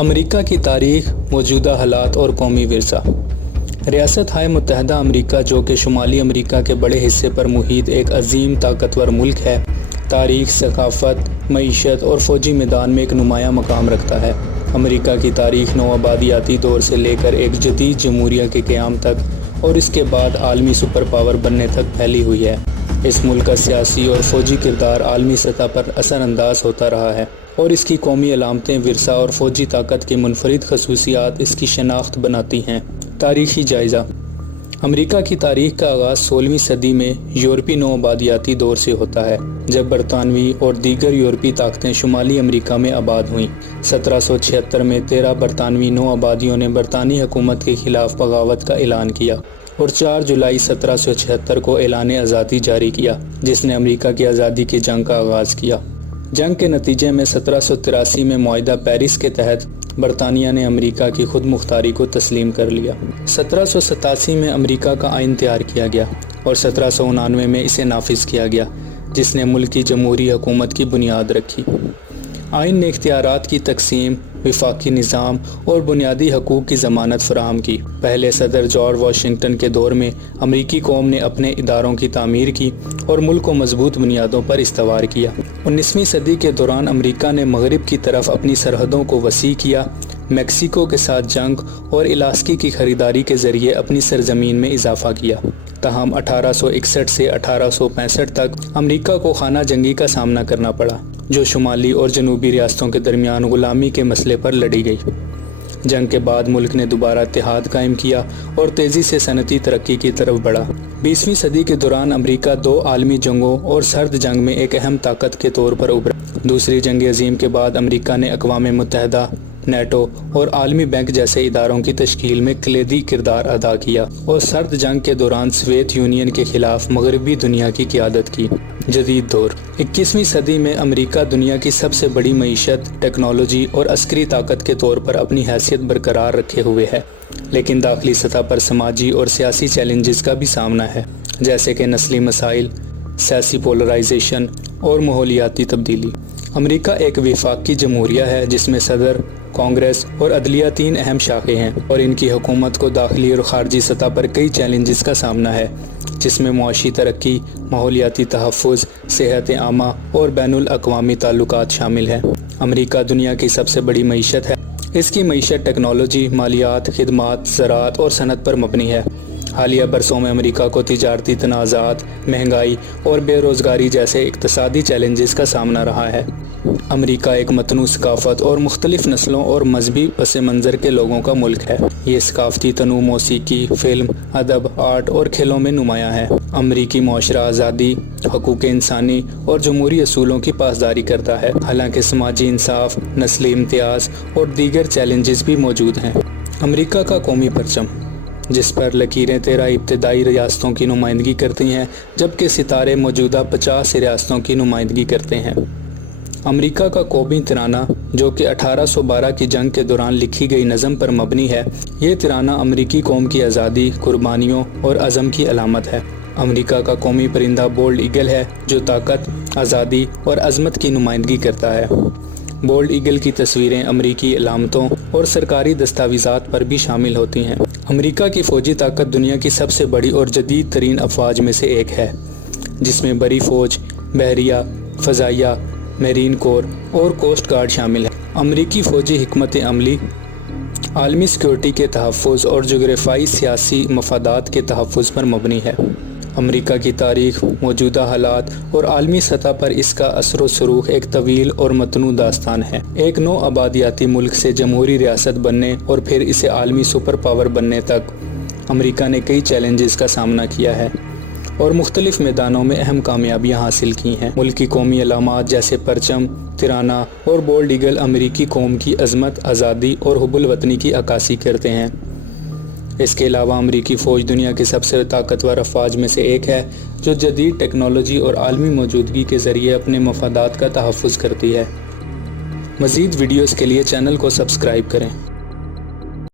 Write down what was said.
امریکہ کی تاریخ، موجودہ حالات اور قومی ورثہ۔ ریاست ہائے متحدہ امریکہ، جو کہ شمالی امریکہ کے بڑے حصے پر محیط ایک عظیم طاقتور ملک ہے، تاریخ، ثقافت، معیشت اور فوجی میدان میں ایک نمایاں مقام رکھتا ہے۔ امریکہ کی تاریخ نوآبادیاتی دور سے لے کر ایک جدید جمہوریہ کے قیام تک اور اس کے بعد عالمی سپر پاور بننے تک پھیلی ہوئی ہے۔ اس ملک کا سیاسی اور فوجی کردار عالمی سطح پر اثر انداز ہوتا رہا ہے اور اس کی قومی علامتیں، ورثہ اور فوجی طاقت کی منفرد خصوصیات اس کی شناخت بناتی ہیں۔ تاریخی جائزہ۔ امریکہ کی تاریخ کا آغاز 16ویں صدی میں یورپی نوآبادیاتی دور سے ہوتا ہے، جب برطانوی اور دیگر یورپی طاقتیں شمالی امریکہ میں آباد ہوئیں۔ 1776 میں 13 برطانوی نوآبادیوں نے برطانوی حکومت کے خلاف بغاوت کا اعلان کیا اور 4 جولائی 1776 کو اعلان آزادی جاری کیا، جس نے امریکہ کی آزادی کی جنگ کا آغاز کیا۔ جنگ کے نتیجے میں 1783 میں معاہدہ پیرس کے تحت برطانیہ نے امریکہ کی خود مختاری کو تسلیم کر لیا۔ 1787 میں امریکہ کا آئین تیار کیا گیا اور 1789 میں اسے نافذ کیا گیا، جس نے ملک کی جمہوری حکومت کی بنیاد رکھی۔ آئین نے اختیارات کی تقسیم، وفاقی نظام اور بنیادی حقوق کی ضمانت فراہم کی۔ پہلے صدر جارج واشنگٹن کے دور میں امریکی قوم نے اپنے اداروں کی تعمیر کی اور ملک کو مضبوط بنیادوں پر استوار کیا۔ 19ویں صدی کے دوران امریکہ نے مغرب کی طرف اپنی سرحدوں کو وسیع کیا، میکسیکو کے ساتھ جنگ اور الاسکی کی خریداری کے ذریعے اپنی سرزمین میں اضافہ کیا۔ تاہم 1861 سے 1865 تک امریکہ کو خانہ جنگی کا سامنا کرنا پڑا، جو شمالی اور جنوبی ریاستوں کے درمیان غلامی کے مسئلے پر لڑی گئی۔ جنگ کے بعد ملک نے دوبارہ اتحاد قائم کیا اور تیزی سے صنعتی ترقی کی طرف بڑھا۔ 20ویں صدی کے دوران امریکہ 2 عالمی جنگوں اور سرد جنگ میں ایک اہم طاقت کے طور پر ابھرا۔ دوسری جنگ عظیم کے بعد امریکہ نے اقوام متحدہ، نیٹو اور عالمی بینک جیسے اداروں کی تشکیل میں کلیدی کردار ادا کیا اور سرد جنگ کے دوران سوویت یونین کے خلاف مغربی دنیا کی قیادت کی۔ جدید دور۔ 21ویں صدی میں امریکہ دنیا کی سب سے بڑی معیشت، ٹیکنالوجی اور عسکری طاقت کے طور پر اپنی حیثیت برقرار رکھے ہوئے ہے، لیکن داخلی سطح پر سماجی اور سیاسی چیلنجز کا بھی سامنا ہے، جیسے کہ نسلی مسائل، سیاسی پولرائزیشن اور ماحولیاتی تبدیلی۔ امریکہ ایک وفاقی جمہوریہ ہے جس میں صدر، کانگریس اور عدلیہ 3 اہم شاخیں ہیں، اور ان کی حکومت کو داخلی اور خارجی سطح پر کئی چیلنجز کا سامنا ہے، جس میں معاشی ترقی، ماحولیاتی تحفظ، صحت عامہ اور بین الاقوامی تعلقات شامل ہیں۔ امریکہ دنیا کی سب سے بڑی معیشت ہے۔ اس کی معیشت ٹیکنالوجی، مالیات، خدمات، زراعت اور صنعت پر مبنی ہے۔ حالیہ برسوں میں امریکہ کو تجارتی تنازعات، مہنگائی اور بے روزگاری جیسے اقتصادی چیلنجز کا سامنا رہا ہے۔ امریکہ ایک متنوع ثقافت اور مختلف نسلوں اور مذہبی پس منظر کے لوگوں کا ملک ہے۔ یہ ثقافتی تنوع موسیقی، فلم، ادب، آرٹ اور کھیلوں میں نمایاں ہے۔ امریکی معاشرہ آزادی، حقوق انسانی اور جمہوری اصولوں کی پاسداری کرتا ہے، حالانکہ سماجی انصاف، نسلی امتیاز اور دیگر چیلنجز بھی موجود ہیں۔ امریکہ کا قومی پرچم، جس پر لکیریں 13 ابتدائی ریاستوں کی نمائندگی کرتی ہیں، جبکہ ستارے موجودہ 50 ریاستوں کی نمائندگی کرتے ہیں۔ امریکہ کا قومی ترانہ، جو کہ 1812 کی جنگ کے دوران لکھی گئی نظم پر مبنی ہے، یہ ترانہ امریکی قوم کی آزادی، قربانیوں اور عزم کی علامت ہے۔ امریکہ کا قومی پرندہ بولڈ ایگل ہے، جو طاقت، آزادی اور عظمت کی نمائندگی کرتا ہے۔ بولڈ ایگل کی تصویریں امریکی علامتوں اور سرکاری دستاویزات پر بھی شامل ہوتی ہیں۔ امریکہ کی فوجی طاقت دنیا کی سب سے بڑی اور جدید ترین افواج میں سے ایک ہے، جس میں بری فوج، بحریہ، فضائیہ، میرین کور اور کوسٹ گارڈ شامل ہیں۔ امریکی فوجی حکمت عملی عالمی سیکورٹی کے تحفظ اور جغرافیائی سیاسی مفادات کے تحفظ پر مبنی ہے۔ امریکہ کی تاریخ، موجودہ حالات اور عالمی سطح پر اس کا اثر و رسوخ ایک طویل اور متنوع داستان ہے۔ ایک نو آبادیاتی ملک سے جمہوری ریاست بننے اور پھر اسے عالمی سپر پاور بننے تک امریکہ نے کئی چیلنجز کا سامنا کیا ہے اور مختلف میدانوں میں اہم کامیابیاں حاصل کی ہیں۔ ملک کی قومی علامات جیسے پرچم، ترانہ اور بولڈ ایگل امریکی قوم کی عظمت، آزادی اور حب الوطنی کی عکاسی کرتے ہیں۔ اس کے علاوہ امریکی فوج دنیا کی سب سے طاقتور افواج میں سے ایک ہے، جو جدید ٹیکنالوجی اور عالمی موجودگی کے ذریعے اپنے مفادات کا تحفظ کرتی ہے۔ مزید ویڈیوز کے لیے چینل کو سبسکرائب کریں۔